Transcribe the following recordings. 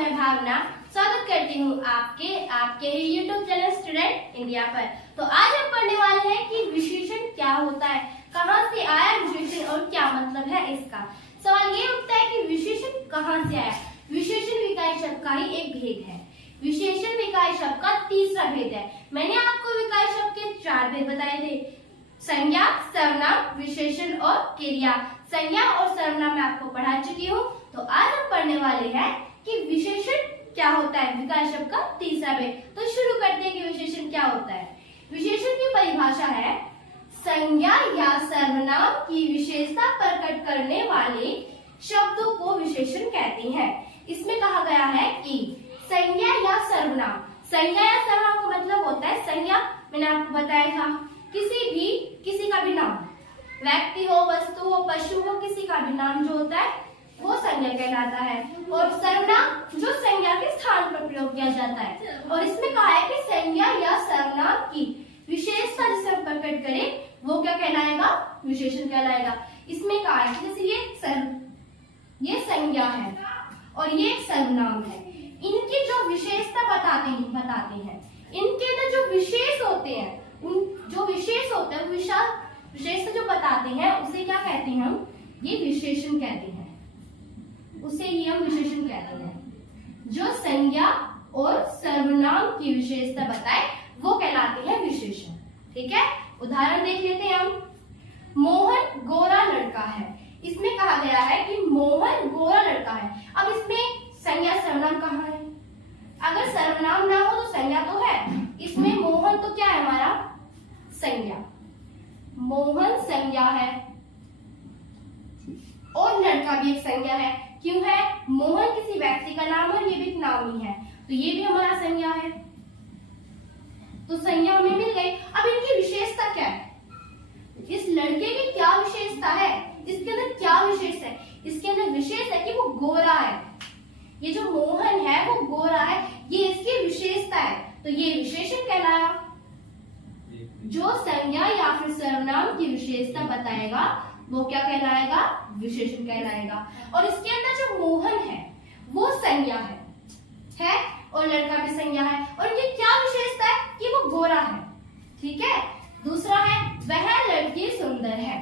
मैं भावना स्वागत करती हूँ आपके ही यूट्यूब चैनल स्टूडेंट इंडिया पर। तो आज हम पढ़ने वाले हैं कि विशेषण क्या होता है, कहाँ से आया विशेषण और क्या मतलब है इसका। सवाल ये उठता है कि विशेषण कहाँ से आया। विशेषण विकाय शब्द का ही एक भेद है। विशेषण विकाय शब्द का तीसरा भेद है। मैंने आपको विकाय शब्द के 4 भेद बताए थे, संज्ञा, सर्वनाम, विशेषण और क्रिया। संज्ञा और सर्वनाम मैं आपको पढ़ा चुकी हूँ। तो आज हम पढ़ने वाले हैं कि विशेषण क्या होता है, विकाय शब्द का तीसरा भेद। तो शुरू करते हैं कि विशेषण क्या होता है। विशेषण की परिभाषा है संज्ञा या सर्वनाम की विशेषता प्रकट करने वाले शब्दों को विशेषण कहते हैं। इसमें कहा गया है कि संज्ञा या सर्वनाम, संज्ञा या सर्वनाम का मतलब होता है, संज्ञा मैंने आपको बताया था, किसी का भी नाम, व्यक्ति हो, वस्तु हो, पशु हो, किसी का भी नाम जो होता है वो संज्ञा कहलाता है। और सर्वनाम जो संज्ञा के स्थान पर प्रयोग किया जाता है। और इसमें कहा है कि संज्ञा या सर्वनाम की विशेषता जिसे हम प्रकट करें वो क्या कहलाएगा, विशेषण कहलाएगा। इसमें कहा है जैसे ये संज्ञा है और ये सर्वनाम है, इनकी जो विशेषता बताते हैं, इनके अंदर जो विशेष होते हैं, विशेषता जो बताते हैं उसे क्या कहते हैं हम, ये विशेषण कहते हैं, उसे ही हम विशेषण कहते हैं। जो संज्ञा और सर्वनाम की विशेषता बताए वो कहलाते हैं विशेषण। ठीक है, उदाहरण देख लेते हैं हम। मोहन गोरा लड़का है। इसमें कहा गया है कि मोहन गोरा लड़का है। अब इसमें संज्ञा सर्वनाम कहाँ है? अगर सर्वनाम ना हो तो संज्ञा तो है। इसमें मोहन तो क्या है हमारा, संज्ञा, मोहन संज्ञा है और लड़का भी एक संज्ञा है। क्यों है? मोहन किसी व्यक्ति का नाम है, ये भी एक नाम ही है, तो ये भी हमारा संज्ञा है। तो संज्ञा हमें मिल गई। अब इनकी विशेषता क्या है? इस लड़के की क्या विशेषता है, इसके अंदर क्या विशेष है? इसके अंदर विशेष है कि वो गोरा है। ये जो मोहन है वो गोरा है, ये इसकी विशेषता है, तो ये विशेषण कहलाया। जो संज्ञा या फिर सर्वनाम की विशेषता बताएगा वो क्या कहलाएगा, विशेषण कहलाएगा। और इसके अंदर जो मोहन है वो संज्ञा है और लड़का भी संज्ञा है, और इनकी क्या विशेषता है कि वो गोरा है। ठीक है, दूसरा है वह लड़की सुंदर है।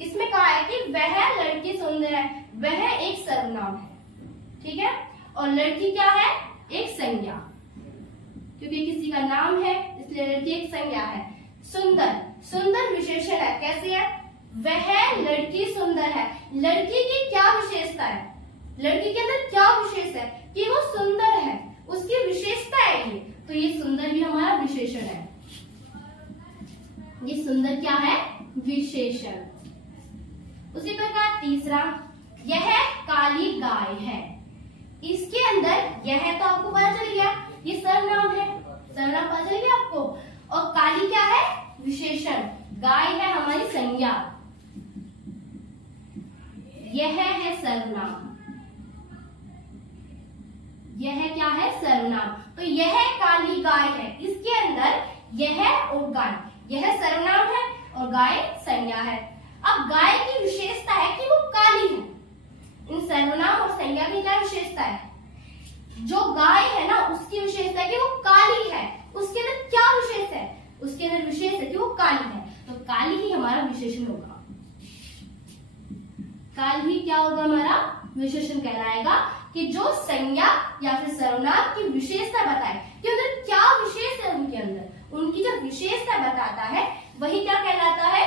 इसमें कहा है कि वह लड़की सुंदर है, वह एक सर्वनाम है। ठीक है, और लड़की क्या है, एक संज्ञा, क्योंकि किसी का नाम है इसलिए लड़की एक संज्ञा है। सुंदर विशेषण है। कैसे है? वह लड़की सुंदर है। लड़की की क्या विशेषता है, लड़की के अंदर क्या विशेष है कि वो सुंदर है, उसकी विशेषता है ये, तो ये सुंदर भी हमारा विशेषण है। ये सुंदर क्या है, विशेषण। उसी प्रकार तीसरा, यह काली गाय है। इसके अंदर यह तो आपको पता चल गया, ये सर्वनाम है, सर्वनाम पता चल गया आपको। और काली क्या है, विशेषण। गाय है हमारी संज्ञा, यह है सर्वनाम, यह क्या है, सर्वनाम। तो यह काली गाय है, इसके अंदर यह और गाय, यह सर्वनाम है और गाय संज्ञा है। अब गाय की विशेषता है कि वो काली है। इन सर्वनाम और संज्ञा की क्या विशेषता है? जो गाय है ना उसकी विशेषता है कि वो काली है। उसके अंदर क्या विशेष है? उसके अंदर विशेष है कि वो काली है, तो काली ही हमारा विशेषण होगा। काली ही क्या होगा, हमारा विशेषण कहलाएगा। कि जो संज्ञा या फिर सर्वनाम की विशेषता बताए कि उधर क्या विशेष है, उनके अंदर उनकी जो विशेषता बताता है वही क्या कहलाता है,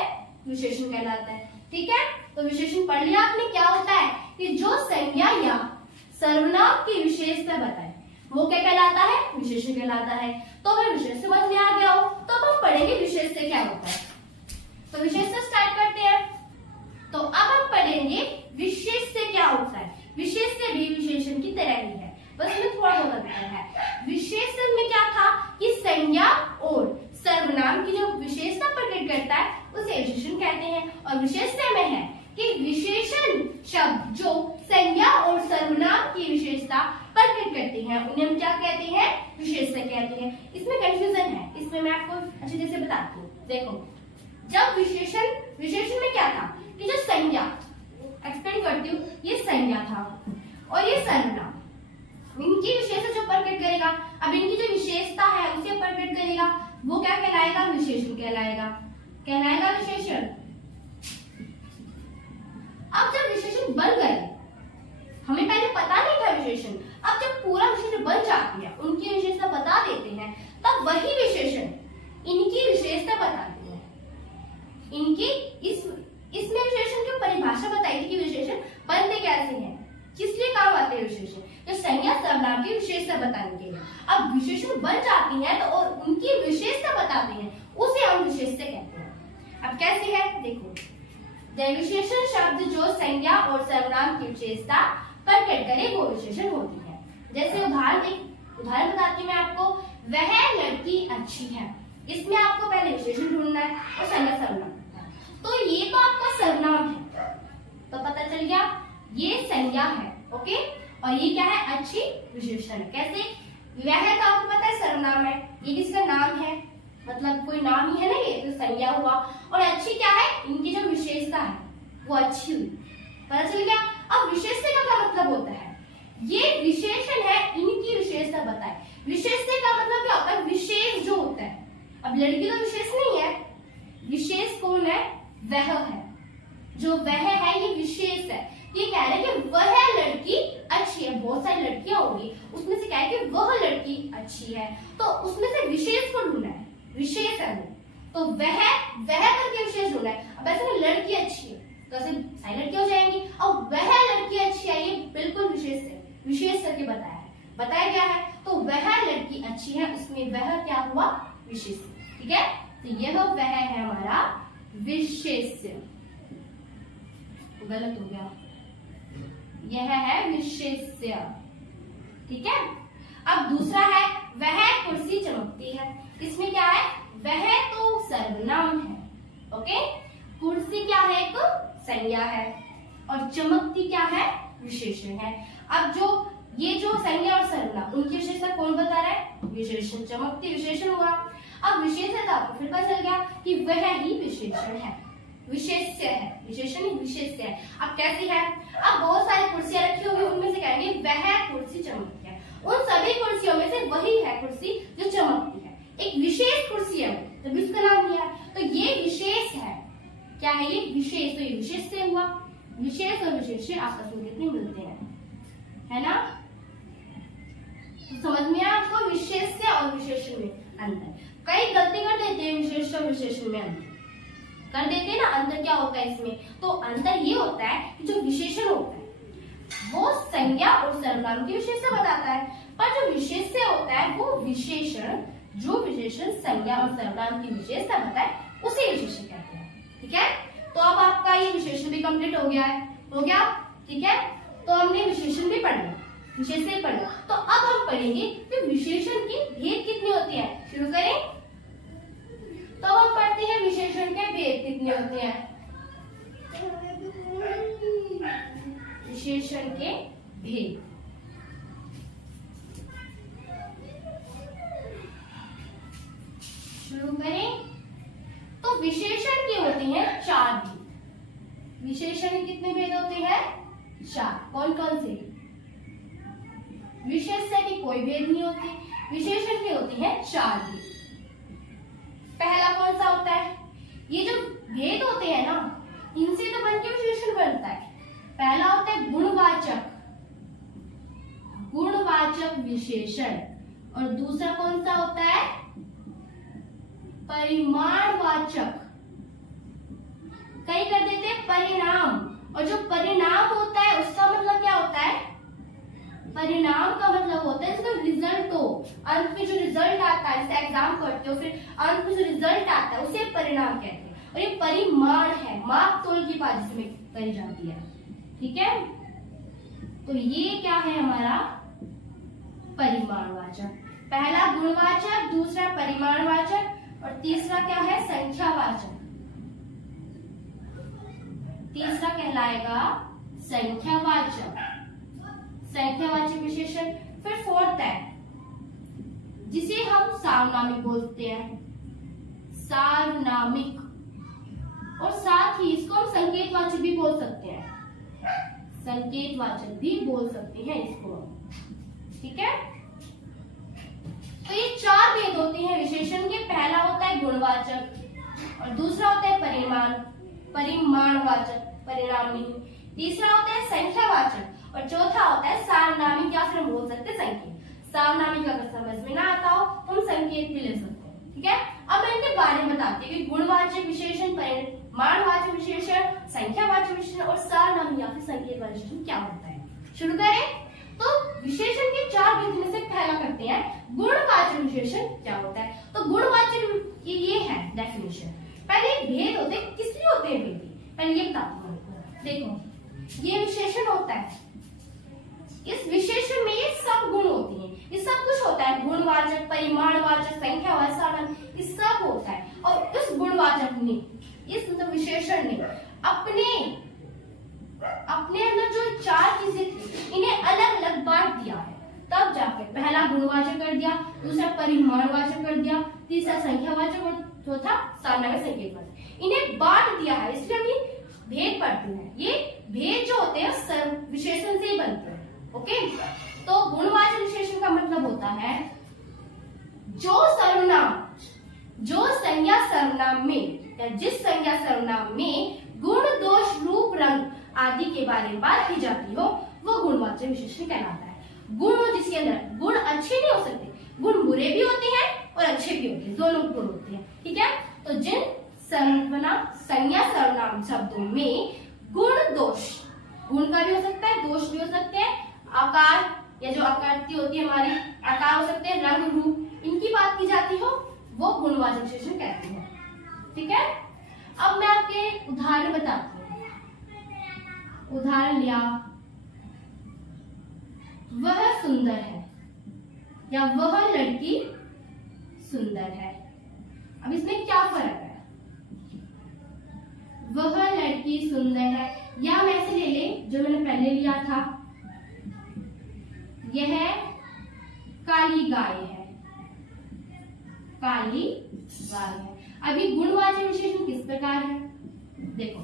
विशेषण कहलाता है। ठीक है, तो विशेषण पढ़ लिया आपने। क्या होता है कि जो संज्ञा या सर्वनाम की विशेषता बताए वो क्या कहलाता है, विशेषण कहलाता है। तो अगर विशेष समझ में आ गया हो तो अब हम पढ़ेंगे विशेष से क्या होता है। तो विशेष से स्टार्ट करते हैं। तो अब हम पढ़ेंगे विशेष से क्या होता है। विशेष से भी विशेषण की तरह ही है, बस इसमें थोड़ा बहुत अंतर है। विशेषण में क्या था कि संज्ञा और सर्वनाम की जो विशेषता प्रकट करता है उसे विशेषण कहते हैं। और विशेषता में है कि विशेषण शब्द जो संज्ञा और सर्वनाम की विशेषता प्रकट करते हैं उन्हें हम क्या कहते हैं, विशेषण कहते हैं। इसमें कंफ्यूजन है, इसमें मैं आपको अच्छी तरह से बताती हूँ। देखो, जब विशेषण में क्या था कि जो संज्ञा, एक्सप्लेन करती हूँ, ये संज्ञा था और ये सर्वनाम। इनकी विशेषता जो प्रकट करेगा, अब इनकी जो विशेषता है उसे प्रकट करेगा, वो क्या कहलाएगा? विशेषण कहलाएगा। कहलाएगा विशेषण। अब जब विशेषण बन गए, हमें पहले पता नहीं था विशेषण, अब जब पूरा विशेषण बन जाती है, उनकी विशेषता बता देते हैं, तब वही विशेषण इनकी विशेषता बताते हैं। इनकी इसमें विशेषण की परिभाषा बताई थी कि विशेषण बनते कैसे हैं, किस लिए काम आते हैं विशेषण, जो संज्ञा सर्वनाम की विशेषता बताने के लिए। अब विशेषण बन जाती है तो और उनकी विशेषता बताते हैं, उसे हम विशेषता कहते हैं। अब कैसे है देखो, जब विशेषण शब्द जो संज्ञा और सर्वनाम की विशेषता प्रकट करे वो विशेषण होती है। जैसे उदाहरण बताती हूँ मैं आपको, वह लड़की अच्छी है। इसमें आपको पहले विशेषण ढूंढना है और संज्ञा सर्वनाम। तो ये तो आपका सर्वनाम है, तो पता चल गया ये संज्ञा है, ओके, और ये क्या है? अच्छी विशेषण। कैसे? वह तो आपको पता है सर्वनाम है, ये किसका नाम है, मतलब कोई नाम ही है ना, ये तो संज्ञा हुआ। और अच्छी क्या है? इनकी जो विशेषता है वो अच्छी हुई। पता चल गया। अब विशेषता का क्या मतलब होता है? ये विशेषण है, इनकी विशेषता बताए। विशेषता का मतलब क्या होता है? विशेष जो होता है। अब लड़की तो विशेष नहीं है, विशेष कौन है? वह है, जो वह है ये विशेष है। ये कह रहे हैं कि वह लड़की अच्छी है। बहुत सारी लड़कियां होंगी, उसमें से क्या है कि वह लड़की अच्छी है, तो उसमें से विशेष को ढूंढना है, विशेष है वो, तो वह करके विशेष ढूंढना है। अब ऐसे लड़की अच्छी है तो ऐसे सारी लड़कियां हो जाएंगी, और वह लड़की अच्छी है ये बिल्कुल विशेष है, विशेष करके बताया है। बताया गया है तो वह लड़की अच्छी है, इसमें वह क्या हुआ? विशेष। ठीक है, तो यह वह है हमारा विशेष्य। गलत हो गया, यह है विशेष्य। ठीक है, अब दूसरा है वह कुर्सी चमकती है। इसमें क्या है? वह तो सर्वनाम है, ओके, कुर्सी क्या है? एक संज्ञा है, और चमकती क्या है? विशेषण है। अब ये जो संज्ञा और सर्वनाम, उनकी विशेषता कौन बता रहा है? विशेषण। चमकती विशेषण हुआ। अब विशेषता आपको फिर पता चल गया कि वह ही विशेषण है, विशेष्य है, विशेषण ही विशेष्य है। अब कैसी है? अब बहुत सारी कुर्सियां रखी होगी, उनमें से कहेंगे वह कुर्सी चमकती है। उन सभी कुर्सियों में से वही है कुर्सी जो चमकती है, एक विशेष कुर्सी है, तभी उसका नाम दिया। तो ये विशेष है, क्या है ये? विशेष। तो ये विशेष से हुआ। विशेष और विशेष आपस में कितने मिलते हैं, है ना? तो समझ में आया आपको विशेष से और विशेषण में अंतर? कई गलती कर देते हैं विशेष और विशेषण में अंतर कर देते हैं ना। अंतर क्या होता है इसमें? तो अंतर ये होता है कि जो विशेषण होता है वो संज्ञा और सर्वनाम की विशेषता बताता है, पर जो विशेष्य होता है वो विशेषण, जो विशेषण संज्ञा और सर्वनाम की विशेषता बताए उसे विशेषण कहते हैं। ठीक है, तो अब आपका ये विशेषण भी कंप्लीट हो गया है, हो गया। ठीक है, तो हमने विशेषण भी पढ़ लिया, विशेषण पढ़ लिया। तो अब हम पढ़ेंगे कि विशेषण की भेद कितनी होती है। शुरू करें, तो हम पढ़ते हैं विशेषण के भेद कितने होते हैं। विशेषण के भेद, शुरू करें। तो विशेषण के होते हैं 4 भेद। विशेषण के कितने भेद होते हैं? 4। कौन कौन से? विशेष्य की कोई भेद नहीं होते, विशेषण के होते हैं 4 भेद। पहला कौन सा होता है? ये जो भेद होते हैं ना, इनसे तो बनके विशेषण बनता है। पहला होता है गुणवाचक, गुणवाचक विशेषण, और दूसरा कौन सा होता है? परिमाणवाचक। कई कर देते हैं परिणाम, और जो परिणाम होता है उसका मतलब क्या होता है? परिणाम का मतलब होता है इसका रिजल्ट हो, अंत में जो रिजल्ट आता है, जैसे एग्जाम करते हो फिर अंत में जो रिजल्ट आता है उसे परिणाम कहते हैं। और ये परिमाण है, माप तोल की बात जिसमें कही जाती है। ठीक है, तो ये क्या है हमारा? परिमाणवाचक। पहला गुणवाचक, दूसरा परिमाणवाचक, और तीसरा क्या है? संख्यावाचक। तीसरा कहलाएगा संख्यावाचक, संख्यावाचक विशेषण। फिर फोर्थ है जिसे हम सार्वनामिक बोलते हैं, सार्वनामिक, और साथ ही इसको हम संकेतवाचक भी बोल सकते हैं, संकेतवाचक भी बोल सकते हैं इसको। ठीक है। तो ये 4 भेद होते हैं विशेषण के। पहला होता है गुणवाचक, और दूसरा होता है परिमाणवाचक, परिणाम नहीं। तीसरा होता है संख्यावाचक, और चौथा होता है सारनामिक, या फिर हम बोल सकते हैं संकेत। सारनामिक अगर समझ में ना आता हो तो हम संकेत भी ले सकते हैं, ठीक है। अब मैं इनके बारे में बताती हूँ कि गुणवाचक विशेषण, परिमाणवाचक विशेषण, संख्यावाचक विशेषण और सारनामिक या फिर संकेतवाचक विशेषण क्या होता है। शुरू करें। तो विशेषण के 4 भेद में से पहला करते हैं गुणवाचक विशेषण क्या होता है। तो गुणवाचक ये है डेफिनेशन। पहले भेद होते हैं, किस लिए होते हैं भेद, पहले ये बताती हूँ। देखो ये विशेषण होता है, इस विशेषण में ये सब गुण होती हैं, ये सब कुछ होता है। गुणवाचक, परिमाणवाचक, संख्यावाचक, सारनामिक, ये सब होता है। और इस गुणवाचक ने, इस विशेषण ने अपने अंदर जो 4 चीजें थी इन्हें अलग अलग बांट दिया है। तब जाकर पहला गुणवाचक कर दिया, दूसरा परिमाणवाचक कर दिया, तीसरा संख्यावाचक और चौथा सारनामिक संकेतवाचक। इन्हें बांट दिया है, इसलिए हम ये भेद पढ़ते हैं। ये भेद जो होते हैं विशेषण से ही बनते हैं। ओके, तो गुणवाचक विशेषण का मतलब होता है जो सर्वनाम, जो संज्ञा सर्वनाम में या जिस संज्ञा सर्वनाम में गुण, दोष, रूप, रंग आदि के बारे में बात की जाती हो वो गुणवाचक विशेषण कहलाता है। गुण हो जिसके अंदर, गुण अच्छे नहीं हो सकते, गुण बुरे भी होते हैं और अच्छे भी होते हैं, दोनों गुण होते हैं, ठीक है। तो जिन सर्वनाम, संज्ञा सर्वनाम शब्दों में गुण, दोष, गुण का भी हो सकता है, दोष भी हो सकते हैं, आकार या जो आकृति होती है हमारी, आकार हो सकते हैं, रंग, रूप, इनकी बात की जाती हो वो गुणवाचक विशेषण कहते हैं, ठीक है। अब मैं आपके उदाहरण बताती हूँ। उदाहरण लिया, वह सुंदर है या वह लड़की सुंदर है। अब इसमें क्या फर्क है? वह लड़की सुंदर है, या हम ऐसे ले ले जो मैंने पहले लिया था, यह काली गाय है, काली गाय है। अभी गुणवाचक विशेषण किस प्रकार है? देखो,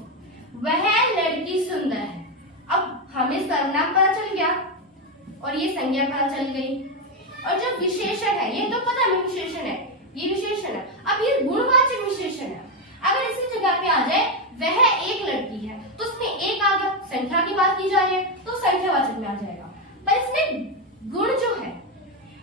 वह लड़की सुंदर है। अब हमें सर्वनाम पता चल गया और ये संज्ञा पता चल गई, और जो विशेषण है ये तो पता है विशेषण है, ये विशेषण है। अब ये गुणवाचक विशेषण है। अगर इसी जगह पे आ जाए वह एक लड़की है तो उसमें एक आ गया, संख्या की बात की जा रही है तो संख्यावाचक में आ जाएगा। पर इसमें गुण जो है,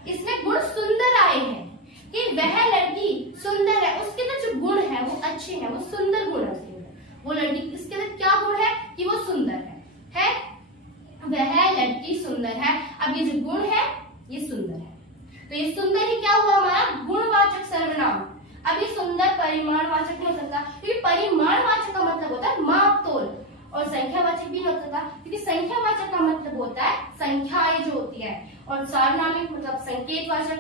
इसमें गुण सुंदर आए हैं कि वह लड़की सुंदर है, उसके अंदर जो गुण है वो अच्छे हैं, वो सुंदर गुण है उसके अंदर। वो लड़की, इसके अंदर क्या गुण है कि वो सुंदर है वह लड़की सुंदर है। अब ये जो गुण है ये सुंदर है, तो ये सुंदर ही क्या हुआ हमारा गुणवाचक सर्वनाम। अब ये सुंदर परिमाणवाचक नहीं हो सकता, क्योंकि परिमाणवाचक का मतलब होता है माप तोल, और संख्यावाचक भी नहीं हो सकता क्योंकि संख्यावाचक का मतलब होता है संख्याएं जो होती है, और सारनामिक मतलब संकेतवाचक,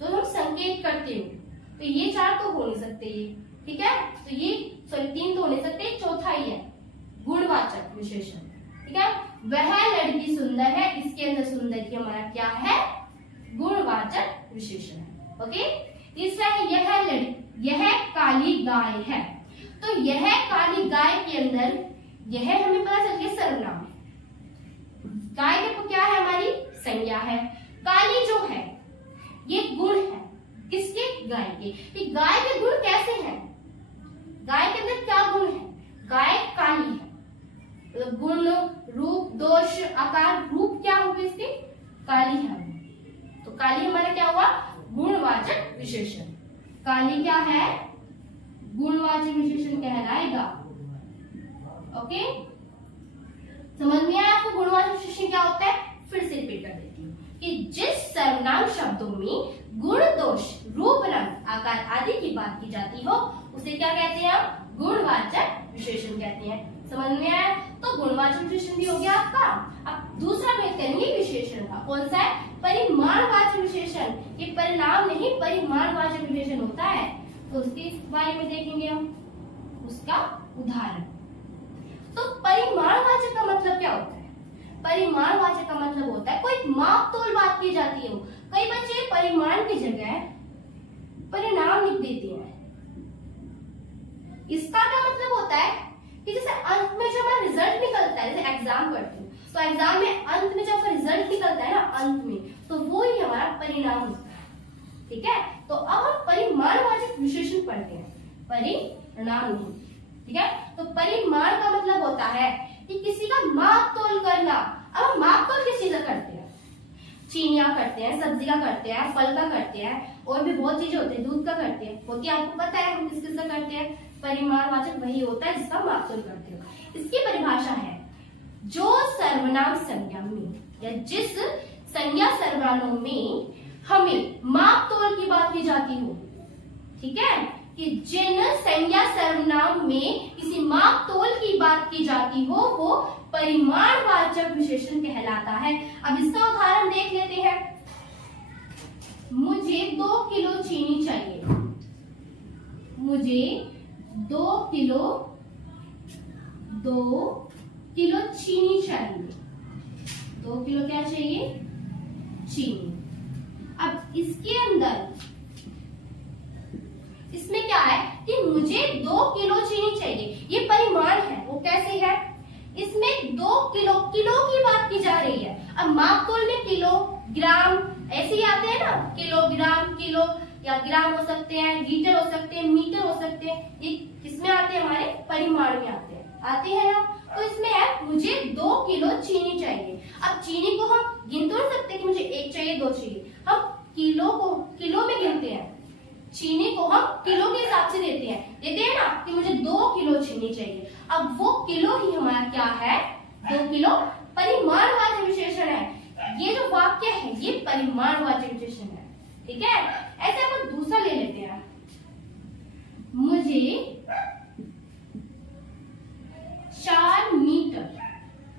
तो हम संकेत करते हो, तो ये 4 तो हो नहीं सकते ये, ठीक है। तो ये 3 तो हो नहीं सकते, चौथा ही है गुणवाचक विशेषण, ठीक है। वह लड़की सुंदर है, इसके अंदर सुंदर की हमारा क्या है गुणवाचक विशेषण है। ओके, तीसरा है यह काली गाय है। तो यह काली गाय के अंदर यह हमें पता चल गया सर्वनाम है, गाय के क्या है हमारी संज्ञा है, काली जो है ये गुण है, किसके? गाय के। गाय के गुण कैसे हैं? गाय के अंदर क्या गुण है? गाय काली है, गुण, रूप, दोष, आकार, रूप क्या होगा इसके? काली है, तो काली हमारा क्या हुआ गुणवाचक विशेषण। काली क्या है? गुणवाचक विशेषण कहलाएगा। ओके, समझ में आया आपको गुणवाचक विशेषण क्या होता है? फिर से रिपीट कर देती हूँ कि जिस सर्वनाम शब्दों में गुण, दोष, रूप, रंग, आकार आदि की बात की जाती हो उसे क्या कहते हैं? हम गुणवाचक विशेषण कहते हैं। समझ में आया? तो गुणवाचक विशेषण भी हो गया आपका। अब दूसरा भेद करेंगे विशेषण का, कौन सा है? परिमाणवाचक विशेषण। ये परिणाम नहीं, परिमाणवाचक विशेषण होता है, तो उसके बारे में देखेंगे हम, उसका उदाहरण। तो परिमाणवाचक का मतलब क्या होता है? परिमाणवाचक का मतलब होता है कोई माप तोल बात की जाती हो। कई बच्चे परिमाण की जगह परिणाम लिख देते हैं। इसका क्या मतलब होता है कि जैसे अंत में जो हमारा रिजल्ट निकलता है, जैसे एग्जाम करते हैं तो एग्जाम में अंत में जब रिजल्ट निकलता है ना, अंत में, तो वो परिणाम होता है। ठीक है, तो अब हम परिमाणवाचक विशेषण पढ़ते हैं, परिणाम नहीं। ठीक है, तो परिमाण का मतलब होता है कि किसी का माप तोल करना। अब हम माप तोल किस चीज का करते हैं? चीनियां करते हैं, सब्जी का करते हैं, फल का करते हैं, और भी बहुत चीजें होती है, दूध का करते हैं, होती है, आपको पता है हम किस किस का करते हैं। परिमाणवाचक वही होता है जिसका माप तोल करते हो। इसकी परिभाषा है जो सर्वनाम संज्ञा में या जिस संज्ञा सर्वनामों में हमें माप तोल की बात की जाती हो। ठीक है, कि जिन संज्ञा सर्वनाम में किसी माप तोल की बात की जाती हो वो परिमाणवाचक विशेषण कहलाता है। अब इसका उदाहरण देख लेते हैं। मुझे 2 किलो चीनी चाहिए। मुझे 2 किलो चीनी चाहिए। 2 किलो क्या चाहिए? चीनी। अब इसके अंदर इसमें क्या है कि मुझे 2 किलो चीनी चाहिए, ये परिमाण है। वो कैसे है? इसमें 2 किलो की बात की जा रही है। अब माप तोल में किलो, ग्राम ऐसे ही आते हैं ना, किलोग्राम, किलो या ग्राम हो सकते हैं, लीटर हो सकते हैं, मीटर हो सकते हैं। ये किसमें आते हैं? हमारे परिमाण में आते हैं ना। तो इसमें है मुझे 2 किलो चीनी चाहिए। अब चीनी को हम गिन तो नहीं सकते कि मुझे 1 चाहिए, 2 चाहिए। हम किलो में गिनते हैं। चीनी को हम किलो के हिसाब से देते हैं ना, कि मुझे 2 किलो चीनी चाहिए। अब वो किलो ही हमारा क्या है? 2 किलो परिमाणवाचक विशेषण है। ये जो वाक्य है ये परिमाणवाचक विशेषण है। ठीक है, ऐसे हम दूसरा ले लेते हैं। मुझे 4 मीटर,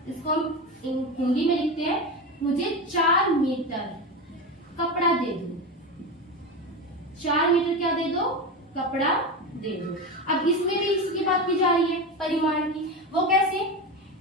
इसको हम हिंदी में लिखते हैं, मुझे 4 मीटर कपड़ा दे दो। 4 मीटर क्या दे दो? कपड़ा दे दो। अब इसमें भी इसकी बात की जा रही है परिमाण की। वो कैसे?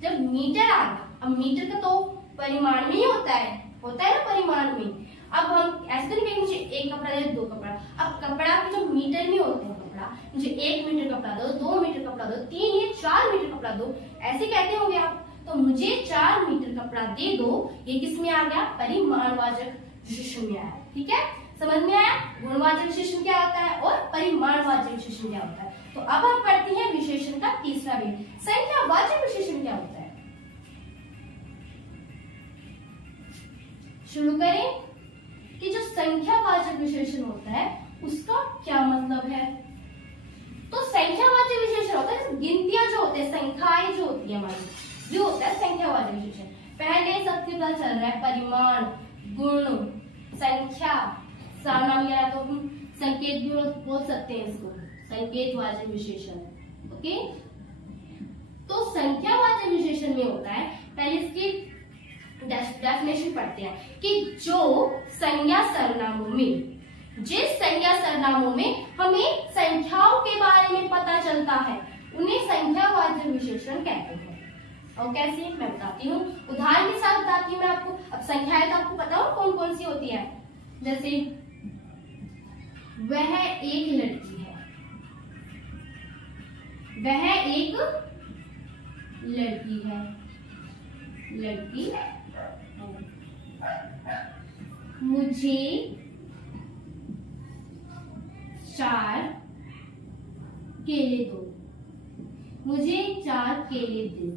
जब मीटर आ गया, अब मीटर का तो परिमाण में ही होता है ना परिमाण में। अब हम ऐसे नहीं कहेंगे मुझे 1 कपड़ा दे, 2 कपड़ा। अब कपड़ा के जो मीटर में होते हैं कपड़ा, मुझे 1 मीटर कपड़ा दो, 2 मीटर कपड़ा दो, 3 या 4 मीटर कपड़ा दो, ऐसे कहते होंगे आप। तो मुझे 4 मीटर कपड़ा दे दो, ये किस में आ गया? परिमाणवाचक विशेषण में आया। ठीक है, समझ में आया? गुणवाचक विशेषण क्या होता है और परिमाणवाचक विशेषण क्या होता है। तो अब हम पढ़ते हैं विशेषण का तीसरा भेद, संख्यावाचक विशेषण क्या होता है। शुरू करें कि जो संख्यावाचक विशेषण होता है उसका क्या मतलब है। तो संख्यावाचक विशेषण होता है गिनतियां जो होते हैं, संख्याएं जो होती है हमारी, जो होता है संख्यावाचक विशेषण। पहले सबसे पता चल रहा है परिमाण, गुण, संख्या, सारनाम, या तो हम संकेत भी बोल सकते हैं इसको, संकेतवाचक विशेषण। ओके, तो संख्यावाचक विशेषण में होता है, पहले इसकी डेफिनेशन पढ़ते हैं कि जो संज्ञा सर्वनामों में, जिस संज्ञा सर्वनामों में हमें संख्याओं के बारे में पता चलता है उन्हें संख्यावाचक विशेषण कहते हैं। और कैसे मैं बताती हूँ, उदाहरण के साथ बताती हूँ मैं आपको। अब संख्याएं तो आपको पता हो कौन कौन सी होती है, जैसे वह एक लड़की है, वह एक लड़की है, लड़की है। मुझे 4 केले दो, मुझे 4 केले दो।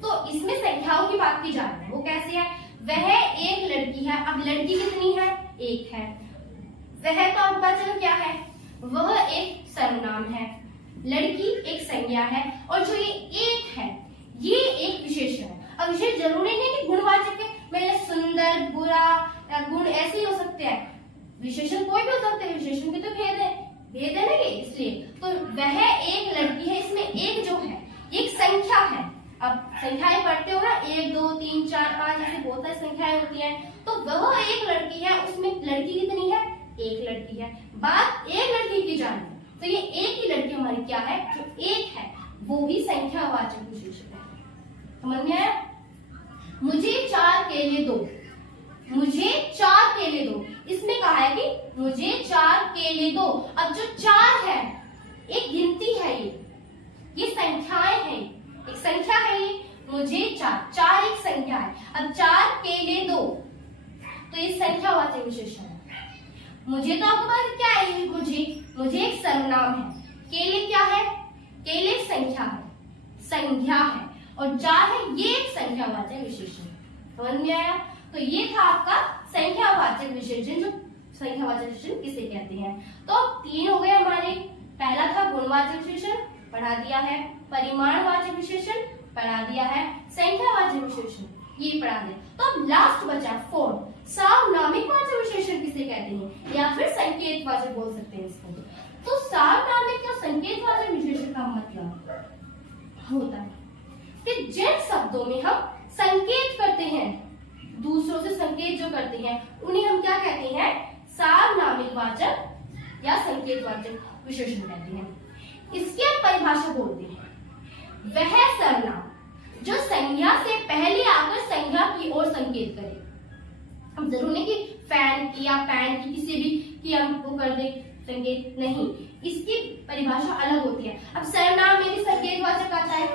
तो इसमें संख्याओं की बात की जा रही है। वो कैसे है? वह एक लड़की है। अब लड़की कितनी है? 1 है। वह तो आपको पता चला क्या है? वह एक सर्वनाम है, लड़की एक संज्ञा है, और जो ये 1 है ये एक विशेषण है। अब विशेष जरूरी नहीं कि गुणवाचक है, मतलब सुंदर, बुरा या गुण ऐसे ही हो सकते हैं। विशेषण कोई भी हो सकते हैं, विशेषण के तो भेद है ना ये, इसलिए। तो वह एक लड़की है, इसमें एक जो है एक संख्या है। अब संख्याएं पढ़ते हो ना, 1 2 3 4 5 ऐसे बहुत सारी संख्याएं होती हैं। तो वह एक लड़की है, उसमें लड़की कितनी है? एक लड़की है। बात एक लड़की की जा रही है, तो ये एक ही लड़की हमारी क्या है? जो एक है वो भी संख्यावाचक विशेषण है। समझ में आया? मुझे 4 केले दो, मुझे 4 केले दो। इसमें कहा है कि मुझे 4 केले दो। अब जो 4 है एक गिनती है, ये संख्याएं हैं, एक संख्या है ये। मुझे 4 एक संख्या है। अब 4 केले दो, तो ये संख्या संख्यावाचक विशेषण है। मुझे तो आपको पता क्या है, मुझे एक सर्वनाम है। केले क्या है? केले एक संख्या है और जा है ये एक संख्यावाचक विशेषण। समझ में आया? तो ये था आपका संख्यावाचक विशेषण। जो संख्यावाचक विशेषण किसे कहते हैं? तो 3 हो गए हमारे। पहला था गुणवाचक विशेषण, पढ़ा दिया है। परिमाणवाचक विशेषण पढ़ा दिया है। संख्यावाचक विशेषण ये पढ़ा दिया। तो अब लास्ट बचा 4, सार्वनामिक वाचक विशेषण किसे कहते हैं या फिर संकेतवाचक बोल सकते हैं इसको। तो सार्वनामिक या संकेतवाचक विशेषण का मतलब होता है कि जिन शब्दों में हम संकेत करते हैं, दूसरों से संकेत जो करते हैं, उन्हें हम क्या कहते हैं? सार्वनामिक वाचक या संकेतवाचक विशेषण कहते हैं। इसकी हम परिभाषा बोलते हैं, वह सर्वनाम जो संज्ञा से पहले आकर संज्ञा की ओर संकेत करे। हम जरूर नहीं कि फैन की या पैन की किसी भी की हम वो कर दे संकेत, नहीं, इसकी परिभाषा अलग होती है। अब सर्वनाम में भी संकेतवाचक आता है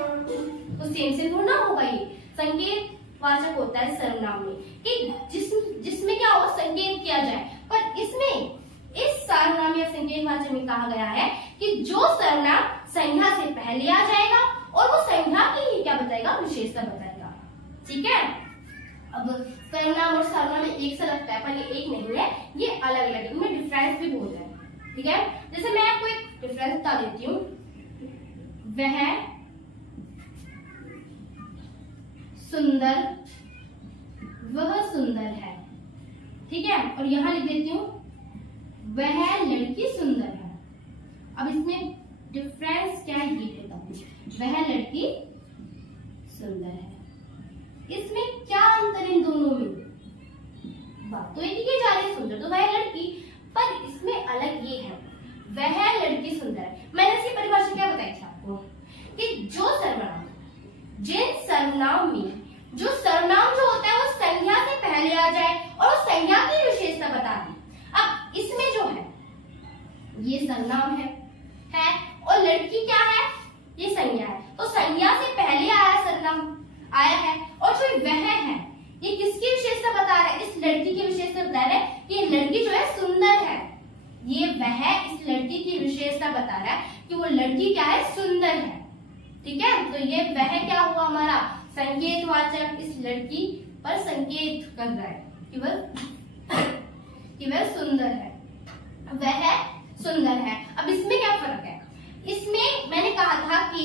तो सेम थोड़ा होगा। ये संकेतवाचक होता है सर्वनाम में कि जिसमें क्या हो संकेत किया जाए, पर इसमें इस सर्वनाम या संकेतवाचक में कहा गया है कि जो सर्वनाम संज्ञा से पहले आ जाएगा और वो संज्ञा की ही क्या बताएगा? विशेषता बताएगा। ठीक है? अब सर्वनाम और सर्वनाम एक सा लगता है पर ये एक नहीं है, ये अलग अलग है, इनमें डिफरेंस भी बहुत है। ठीक है? जैसे मैं आपको एक डिफरेंस बता देती हूँ, वह सुंदर है। ठीक है? और यहां लिख देती हूँ वह लड़की सुंदर है। अब इसमें डिफरेंस क्या है ये बताऊं। वह लड़की सुंदर है, इसमें क्या अंतर इन दोनों में? बात तो एक ही जा रही है, सुंदर तो वह लड़की, पर इसमें अलग ये है, वह लड़की सुंदर है। मैंने इसकी परिभाषा क्या बताई थी आपको कि जो सर्वनाम, जिन सर्वनाम में जो सर्वनाम जो होता है वो संज्ञा से पहले आ जाए और संज्ञा की विशेषता बता दी। अब इसमें जो है ये सर्वनाम है और लड़की क्या है? ये संज्ञा है। तो संज्ञा से पहले आया सर्वनाम आया है और जो वह है ये किसकी विशेषता बता रहा है? इस लड़की की विशेषता बता रहा है कि ये लड़की जो है सुंदर है। ये वह इस लड़की की विशेषता बता रहा है कि वो लड़की क्या है? सुंदर है। ठीक है? तो ये वह क्या हुआ हमारा? संकेतवाचक, इस लड़की पर संकेत कर रहा है कि वह सुंदर है, वह सुंदर है। अब इसमें क्या फर्क है? इसमें मैंने कहा था कि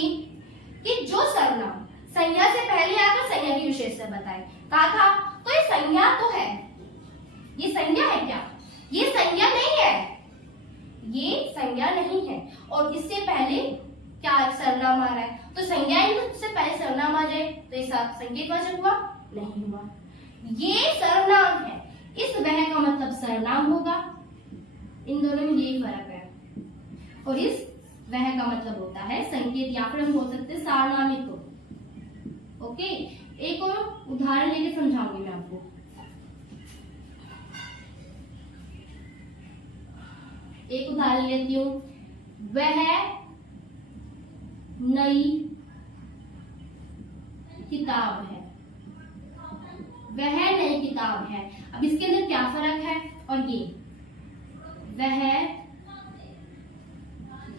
जो सर्वनाम संज्ञा से पहले आकर संज्ञा की विशेषता बताए, कहा था। तो ये संज्ञा तो है, ये संज्ञा है क्या? ये संज्ञा नहीं है, ये संज्ञा नहीं है। और इससे पहले क्या सर्वनाम आ रहा है, तो संज्ञा से पहले सर्वनाम आ जाए तो ये संकेतवाचक हुआ? नहीं हुआ। ये सर्वनाम है, इस वह का मतलब सर्वनाम होगा। इन दोनों में यही फर्क है। और इस वह का मतलब होता है संकेत, या फिर हम बोल सकते हैं सार्वनामिक। ओके, एक और उदाहरण लेके समझाऊंगी मैं आपको। एक उदाहरण लेती हूँ, वह नई किताब है, वह नई किताब है। अब इसके अंदर क्या फर्क है? और ये वह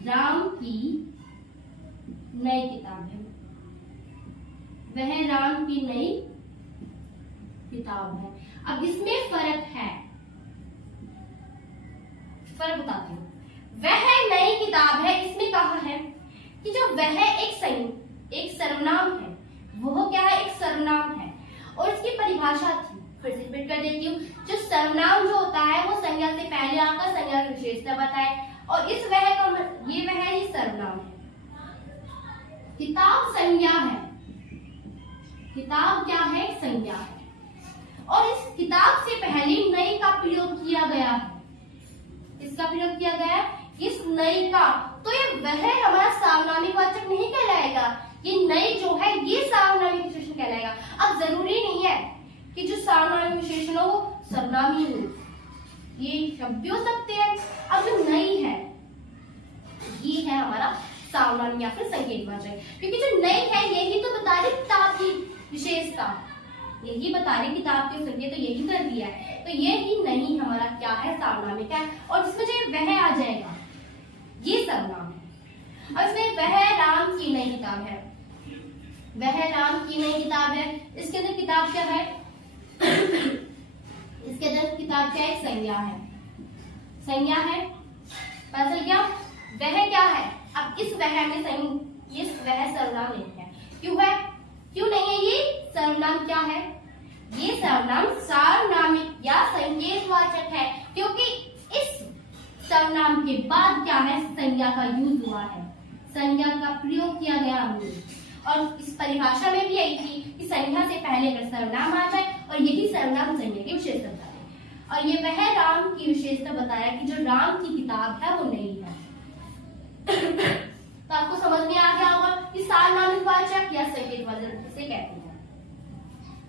राम की नई किताब है, वह राम की नई किताब है। अब इसमें फर्क है, फर्क बताती हूँ। वह नई किताब है, इसमें कहा है कि जो वह एक सर्वनाम है, वो क्या है? एक सर्वनाम है। और इसकी परिभाषा थी, फिर से रिपीट कर देती हूँ। जो सर्वनाम जो होता है वो संज्ञा से पहले आकर संज्ञा की विशेषता बताए, और इस वह का ये वह ही सर्वनाम है। किताब संज्ञा है, किताब क्या है? संज्ञा है। और इस किताब से पहले नई का प्रयोग किया गया है। इसका प्रयोग किया गया है, इस नई का। तो ये वह हमारा सार्वनामिक वाचक नहीं कहलाएगा, ये नई जो है ये सार्वनामिक विशेषण कहलाएगा। अब जरूरी नहीं है कि जो सार्वनामिक विशेषण हो वो सर्वनाम ही हो, ये शब्द भी हो सकते हैं। अब जो नई है ये है हमारा सार्वनामिक या फिर संकेतवाचक, क्योंकि जो नई है यही तो बता रही किताब की विशेषता, यही बता रही किताब के संकेत, तो यही कर दिया है। तो ये ही नहीं है, सार्वनामिक है, और जिसमें जो वह आ जाएगा ये सर्वनाम है। और इसमें वह राम की नई किताब है, वह राम की नई किताब है। इसके अंदर किताब क्या है? इसके अंदर किताब क्या है? संज्ञा है, संज्ञा है। पता चल गया? वह क्या है? अब इस वह में ये वह सर्वनाम नहीं है। क्यों है? क्यों नहीं है? ये सर्वनाम क्या है? ये सर्वनाम सार्वनामिक या संकेतवाचक है, क्योंकि इस सर्वनाम के बाद क्या है? संज्ञा का यूज हुआ है, संज्ञा का प्रयोग किया गया हमने। और इस परिभाषा में भी यही थी कि संज्ञा से पहले अगर सर्वनाम आ जाए और यही सर्वनाम संज्ञा की विशेषता बताए। और ये वह राम की विशेषता बताया कि जो राम की किताब है वो नई है। तो आपको समझ में आ गया होगा कि सार्वनामिक वाचक या संकेतवाचक किसे कहते हैं।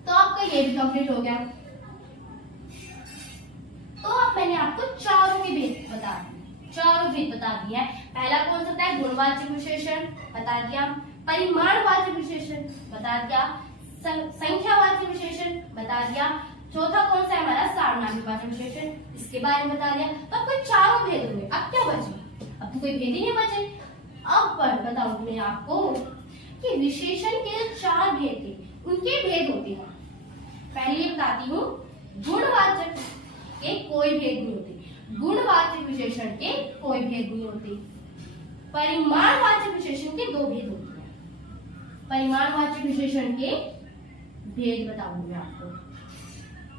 तो आपका ये भी कंप्लीट हो गया। तो अब मैंने आपको चारों के भेद बता दिए, चारों भेद बता दिए हैं। पहला कौन सा है? गुणवाचक विशेषण बता दिया, परिमाणवाचक विशेषण बता दिया, संख्यावाचक विशेषण बता दिया, चौथा कौन सा है हमारा? सार्वनामिक वाचक विशेषण, इसके बारे में बता दिया। तो आपको चारों भेद हुए। अब क्या बचे? अब तो कोई भेद ही नहीं बचे। अब बताऊंगी मैं आपको कि विशेषण के 4 भेद थे, उनके भेद होते हैं। पहले बताती हूँ, गुणवाचक के कोई भेद नहीं होते, गुणवाचक विशेषण के कोई भेद नहीं होते। परिमाणवाचक विशेषण के 2 भेद होते हैं। परिमाणवाचक विशेषण के भेद बताऊंगी मैं आपको।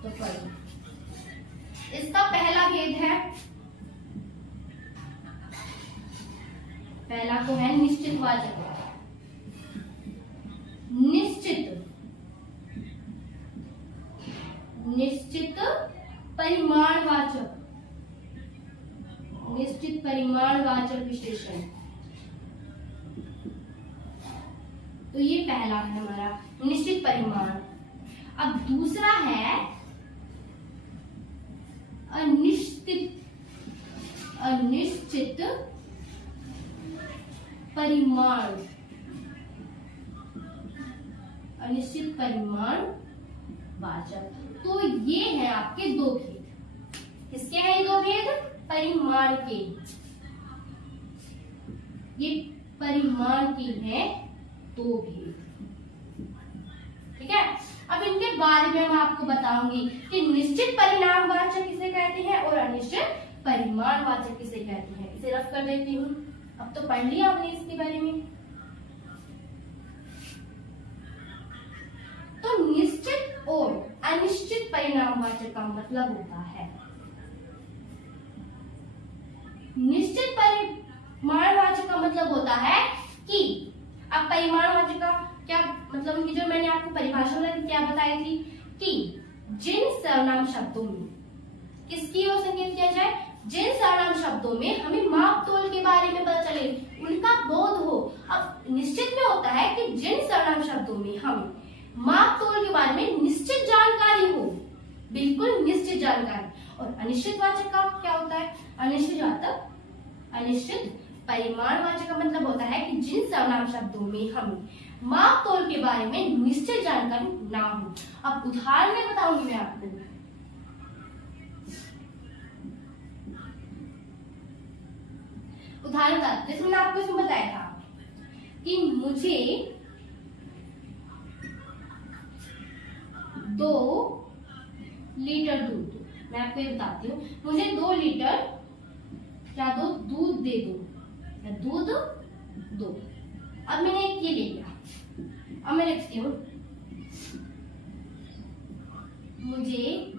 तो पढ़ो। इसका पहला भेद है, पहला तो है निश्चितवाचक। निश्चित परिमाणवाचक, निश्चित परिमाणवाचक विशेषण। तो ये पहला है हमारा निश्चित परिमाण। अब दूसरा है अनिश्चित, अनिश्चित परिमाण, अनिश्चित परिमाण वाचक। तो ये है आपके 2 भेद। किसके हैं ये 2 भेद? परिमाण के। ये परिमाण के हैं 2 भेद। ठीक है। अब इनके बारे में मैं आपको बताऊंगी कि निश्चित परिणामवाचक किसे कहते हैं और अनिश्चित परिमाणवाचक किसे कहते हैं। इसे रफ कर देती हूँ। अब तो पढ़ लिया आपने इसके बारे में। तो निश्चित और अनिश्चित परिणामवाचक का मतलब होता है, निश्चित परिमाणवाचक का मतलब होता है कि अब परिमाणवाचक का क्या मतलब, उनकी जो मैंने आपको परिभाषा में क्या बताई थी कि जिन सर्वनाम शब्दों में किसकी ओर संकेत किया जाए, जिन सर्वनाम शब्दों में हमें माप तोल के बारे में पता चले, उनका बोध हो। अब निश्चित में होता है कि जिन सर्वनाम शब्दों में हमें माप तोल के बारे में निश्चित जानकारी हो, बिल्कुल निश्चित जानकारी। और अनिश्चित वाचक का क्या होता है? अनिश्चित वाचक, अनिश्चित परिमाणवाचक का मतलब होता है कि जिन सर्वनाम शब्दों में हमें माप तोल के बारे में निश्चित जानकारी ना हो। अब उदाहरण में बताऊंगी मैं आपको। उदाहरण जैसे मैंने आपको इसमें बताया था कि मुझे 2 लीटर दूध दो। मैं आपको ये बताती हूँ, मुझे 2 लीटर क्या दो? दूध दे दो, दूध दो। अब मैंने एक ये ले लिया। अब मैं लिखती हूँ, मुझे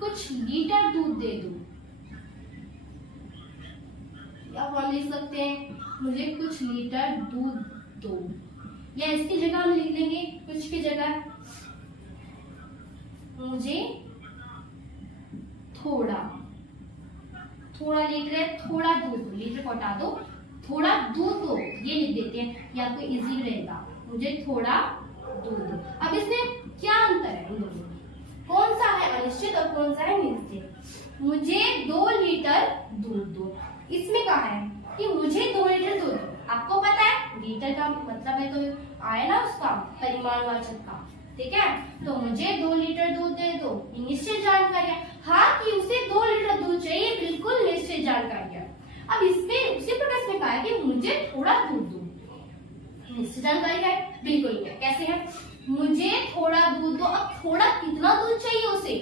कुछ लीटर दूध दे दो। या हम लिख सकते हैं, मुझे कुछ लीटर दूध दो, या इसकी जगह हम लिख देंगे, कुछ की जगह मुझे थोड़ा, थोड़ा लीटर है, थोड़ा दूध, लीटर को हटा दो, थोड़ा दूध दो, ये लिख देते हैं, ये आपको इजी रहेगा। मुझे थोड़ा दूध दो। अब इसमें क्या अंतर है इन दोनों में? कौन सा है अनिश्चित और कौन सा है निश्चित? मुझे 2 लीटर दूध दो, इसमें कहा है कि मुझे 2 लीटर दूध दो। आपको पता है लीटर का मतलब है तो आया ना उसका परिमाणवाचक का, ठीक है। तो मुझे 2 लीटर दूध दे दो, ये निश्चित जानकारी है। हाँ कि उसे 2 लीटर दूध चाहिए, बिल्कुल निश्चित जानकारी है। अब इसमें उसी प्रकार से कहा है कि मुझे थोड़ा दूध दो, निश्चित जानकारी है, बिल्कुल नहीं है। कैसे है, मुझे थोड़ा दूध दो। अब थोड़ा कितना दूध चाहिए उसे,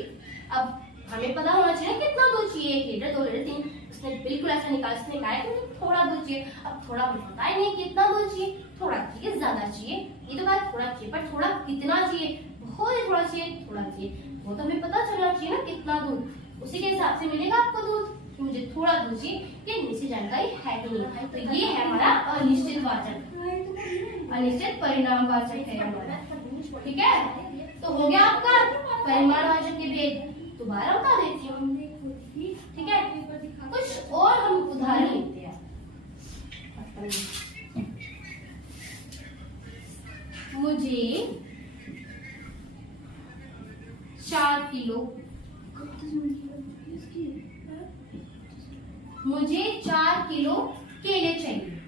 अब हमें पता होना चाहिए कितना दूध चाहिए, 1 लीटर 2 लीटर 3। उसने बिल्कुल ऐसा निकाला, उसने कहा है कि मुझे थोड़ा दूध चाहिए। अब थोड़ा मुझे पता ही नहीं कितना दूध चाहिए, थोड़ा चाहिए ज्यादा चाहिए, ये तो बात थोड़ा चाहिए, पर थोड़ा कितना चाहिए, बहुत ही थोड़ा चाहिए, थोड़ा चाहिए, वो तो हमें पता चलना चाहिए ना कितना दूध, उसी के हिसाब से मिलेगा आपको दूध। मुझे थोड़ा दूध चाहिए, ये निश्चित जानकारी है ही नहीं। तो ये है हमारा अनिश्चित वाचक, अनिश्चित परिणामवाचक है हमारा, ठीक है। तो हो गया आपका परिमाणवाचक के भेद, दोबारा बता देती हूँ, ठीक है। कुछ और हम उदाहरण लेते हैं। मुझे 4 किलो, मुझे 4 किलो केले चाहिए,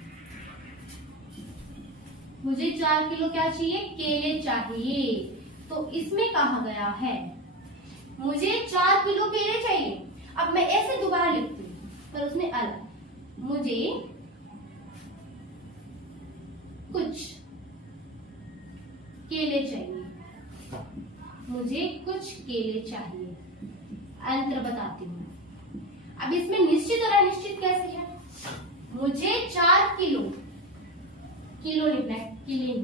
मुझे 4 किलो क्या चाहिए, केले चाहिए। तो इसमें कहा गया है मुझे 4 किलो केले चाहिए। अब मैं ऐसे दोबारा लिखती हूँ, पर उसमें अलग, मुझे कुछ केले चाहिए, मुझे कुछ केले चाहिए, अंतर बताती हूँ। अब इसमें निश्चित और अनिश्चित कैसे है, मुझे 4 किलो, किलो लिखना है, किले,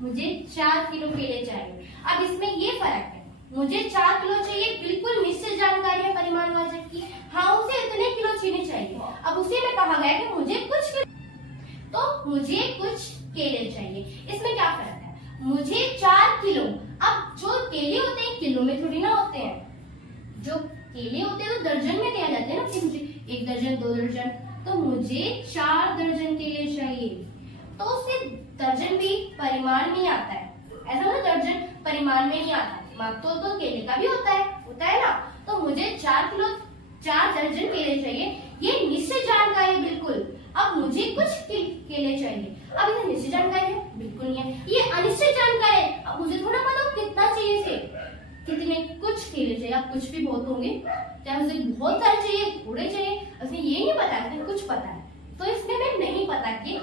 मुझे 4 किलो केले चाहिए। अब इसमें ये फर्क है, मुझे 4 किलो चाहिए, बिल्कुल निश्चित जानकारी है परिमाणवाचक की, हाँ उसे इतने किलो चीनी चाहिए। अब उसी में कहा गया कि मुझे कुछ, तो मुझे कुछ केले चाहिए। इसमें क्या फर्क है, मुझे 4 किलो, अब जो केले होते हैं किलो में थोड़ी ना होते हैं, जो केले होते हैं तो दर्जन में दिया जाते हैं ना, कि मुझे 1 दर्जन 2 दर्जन, तो मुझे 4 दर्जन केले चाहिए। तो उससे दर्जन भी परिमाण में आता है, ऐसा ना दर्जन परिमाण में नहीं आता, माप तो केले का भी होता है ना। तो मुझे 4 किलो 4 दर्जन केले चाहिए, ये निश्चित जानकारी बिल्कुल। अब मुझे कुछ केले चाहिए, अब इसे निश्चित जानकारी है, बिल्कुल नहीं है, ये अनिश्चित जानकारी है। अब मुझे थोड़ा पता कितना चाहिए इसे, कितने कुछ केले चाहिए, अब कुछ भी बहुत होंगे, चाहे मुझे बहुत सारे चाहिए थोड़े चाहिए, उसमें ये नहीं पता है, कुछ पता है। तो इसमें हमें नहीं पता कि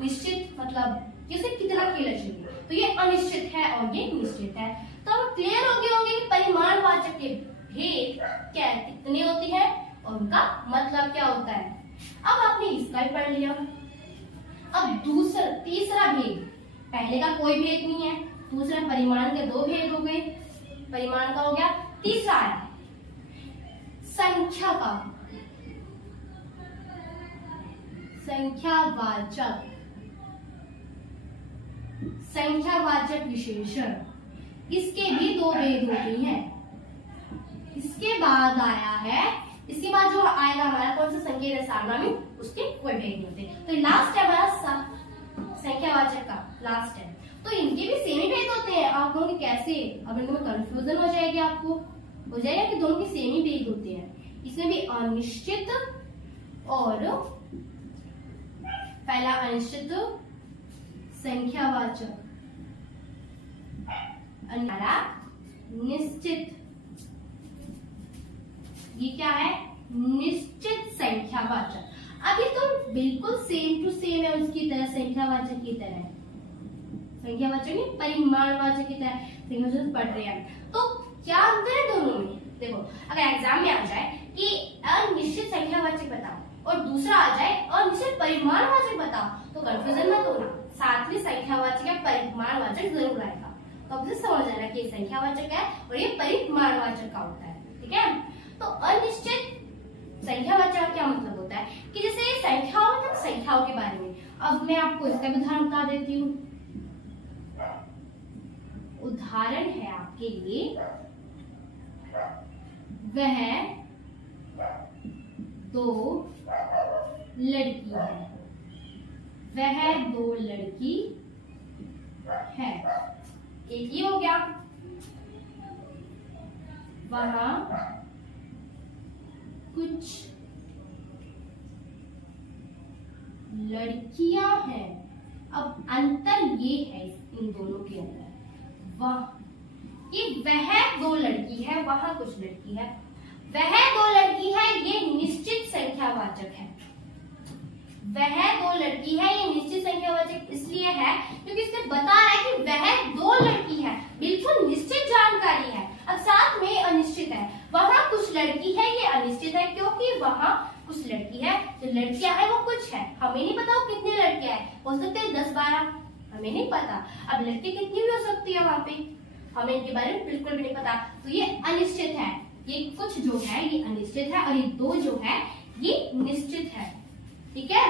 निश्चित मतलब किसे कितना केला चाहिए, तो ये अनिश्चित है और ये निश्चित है। तो अब क्लियर हो गए होंगे कि परिमाणवाचक के भेद क्या कितने होते हैं और उनका मतलब क्या होता है। अब आपने इसका भी पढ़ लिया। अब तीसरा भेद, पहले का कोई भेद नहीं है, दूसरा परिमाण के 2 भेद हो गए, परिमाण का हो गया, तीसरा है संख्या का, संख्यावाचक, संख्यावाचक विशेषण, इसके भी 2 भेद होते हैं। इसके बाद आया है, इसके बाद जो आएगा हमारा कौन सा संकेत है, सारनामी, उसके कोई भेद नहीं होते। तो लास्ट है हमारा संख्यावाचक का, लास्ट है। तो इनके भी सेम ही भेद होते हैं। आप लोगों के कैसे, अब इनमें कंफ्यूजन हो जाएगी, आपको हो जाएगा कि दोनों के सेम ही भेद होते हैं। इसमें भी अनिश्चित और पहला अनिश्चित संख्यावाचक, निश्चित, ये क्या है, निश्चित संख्यावाचक। अब ये तो बिल्कुल सेम टू सेम है उसकी तरह, संख्यावाचक की तरह, संख्यावाचक नहीं परिमाणवाचक की तरह संयोजन पढ़ रहे हैं। तो क्या अंतर है दोनों में, देखो अगर एग्जाम में आ जाए कि अनिश्चित संख्यावाचक बताओ और दूसरा आ जाए अनिश्चित परिमाणवाचक बताओ, तो कंफ्यूजन मत होना, साथ में संख्यावाचक या परिमाणवाचक जरूर आएगा। तो अब समझ आना कि संख्यावाचक है और ये परिमाणवाचक का होता है, ठीक है। तो अनिश्चित संख्यावाचक का क्या मतलब होता है कि जैसे संख्याओं मतलब संख्याओं के बारे में। अब मैं आपको इसका उदाहरण बता देती हूँ। उदाहरण है आपके लिए, वह 2 लड़की है, वह 2 लड़की है, एक ही हो गया। वहां कुछ लड़कियां हैं। अब अंतर ये है इन दोनों के अंदर, कि वह दो लड़की है, वहां कुछ लड़की है। वह दो लड़की है, ये निश्चित संख्यावाचक है। वह दो लड़की है, ये निश्चित संख्यावाचक इसलिए है क्योंकि इसमें बता रहा है कि वह दो लड़की है, बिल्कुल निश्चित जानकारी है। अब साथ में अनिश्चित है, वहां कुछ लड़की है, ये अनिश्चित है क्योंकि वहां कुछ लड़की है। जो लड़कियां है वो कुछ है, हमें नहीं पता वो कितनी लड़कियां है, हो सकते हैं 10-12, हमें नहीं पता। अब लड़की कितनी भी हो सकती है वहां पे, हमें इनके बारे में बिल्कुल भी नहीं पता। तो ये अनिश्चित है, ये कुछ जो है ये अनिश्चित है और ये दो जो है ये निश्चित है। ठीक है,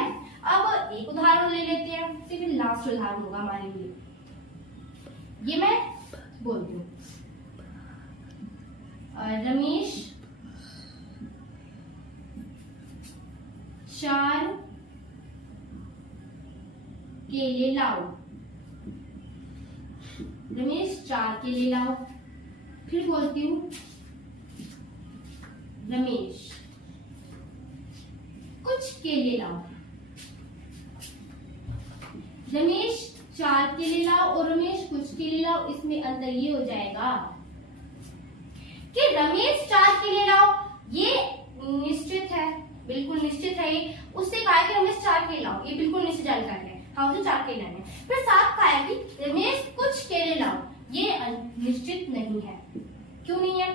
अब एक उदाहरण ले लेते हैं, सिर्फ लास्ट उदाहरण होगा हमारे लिए। ये मैं बोलती हूँ, रमेश 4 केले लाओ। रमेश 4 केले लाओ। फिर बोलती हूँ, रमेश कुछ केले लाओ। रमेश 4 केले लाओ और रमेश कुछ केले लाओ, इसमें अंतर ये हो जाएगा कि रमेश 4 केले लाओ ये निश्चित है, बिल्कुल निश्चित है। ये उससे कहा है कि रमेश 4 केले लाओ, ये बिल्कुल निश्चित जानकारी है, हाँ उसे 4 केले लाने। फिर साथ कहा है कि रमेश कुछ केले लाओ, ये निश्चित नहीं है। क्यों नहीं है?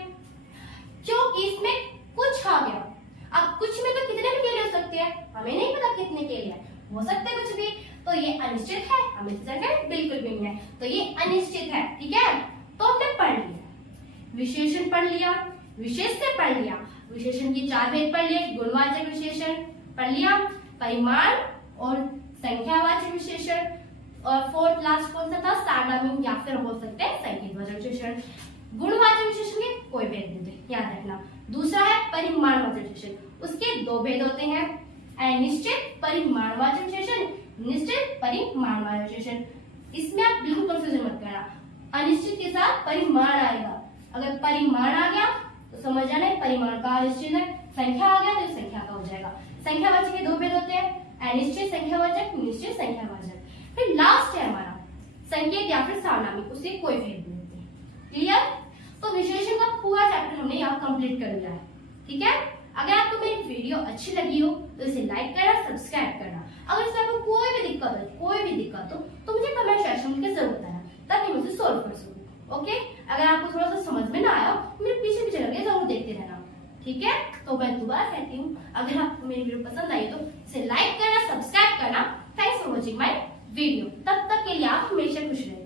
क्योंकि इसमें कुछ आ गया। अब कुछ में तो कितने भी केले हो सकते हैं, हमें नहीं पता कितने केले हैं, हो सकते हैं कुछ भी। तो ये अनिश्चित है, हमें जानकारी बिल्कुल भी नहीं है, तो ये अनिश्चित है। ठीक है, तो हमने पढ़ लिया, विशेषण पढ़ लिया, विशेष से पढ़ लिया, विशेषण की 4 भेद पढ़ लिए, गुणवाचक विशेषण पढ़ लिया, परिमाण और संख्यावाचक विशेषण, और फोर्थ लास्ट कौन सा था, सार्वनामिक या फिर बोल सकते हैं संकेतवाचक विशेषण। गुणवाचक विशेषण के कोई भेद नहीं थे, याद रखना। दूसरा है परिमाणवाचक विशेषण, उसके 2 भेद होते हैं, अनिश्चित परिमाणवाचक विशेषण, निश्चित परिमाणवाचक विशेषण। इसमें आप बिल्कुल कंफ्यूजन मत करना, अनिश्चित के साथ परिमाण आएगा। अगर परिमाण आ गया तो समझ जाना है परिमाण का अनिश्चित है, संख्या आ गया तो संख्या का हो जाएगा। संख्यावाचक के 2 भेद होते हैं, अनिश्चित संख्यावाचक, निश्चित संख्यावाचक। फिर लास्ट है हमारा संकेत या फिर सार्वनामिक, उसके कोई भेद नहीं होते। क्लियर? तो विशेषण का पूरा चैप्टर हमने यहाँ कंप्लीट कर लिया है। ठीक है, अगर आपको मेरी वीडियो अच्छी लगी हो तो इसे लाइक करना, सब्सक्राइब करना। अगर इसमें आपको कोई भी दिक्कत हो तो मुझे कमेंट सेक्शन में जरूर बताना ताकि मैं उसे सॉल्व कर सकूं। ओके, अगर आपको थोड़ा सा समझ में ना आया हो मेरे पीछे लगे जरूर देखते रहना। ठीक है, तो मैं दोबारा कहती हूँ, अगर आपको मेरी वीडियो पसंद आई तो इसे लाइक करना, सब्सक्राइब करना। Thanks for watching my video. तब तक के लिए आप हमेशा खुश रहें।